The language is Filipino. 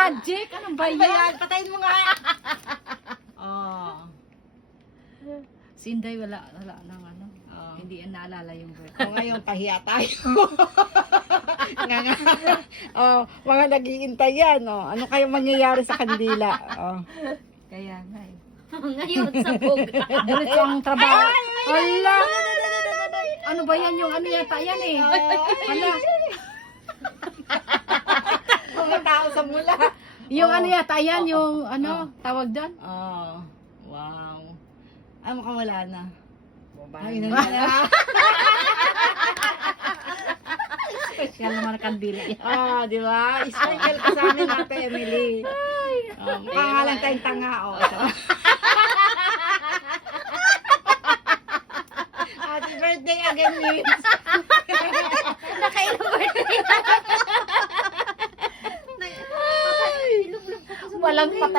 magic? Ano ba Ano ba yan? yan? Patayin mo nga. Oh. Si Inday wala nang ano. Oh. Hindi yan naalala yung birthday. O ngayon, pahiya tayo. Nga. Oh, mga nag-iintay yan. Oh. Ano kayo mangyayari sa kandila? Oh. Kaya nga eh. Ngayon, sabog. Diretso ang trabaho. Hala! Ano ba yan yung ano yata yan eh? Hala! Mga tao sa mula. Yung Oh. ano yata yan, Oh. yung ano, tawag doon? Oh. Wow. Ay, mukhang wala na. Ay, Ay, na. Special naman ang kandila yan. Ah, di ba? Special ka sa amin, Ate Emily. Oh, mukha nga lang tayong tanga, oh. Happy birthday again, Miss. Nakailang birthday. Walang patay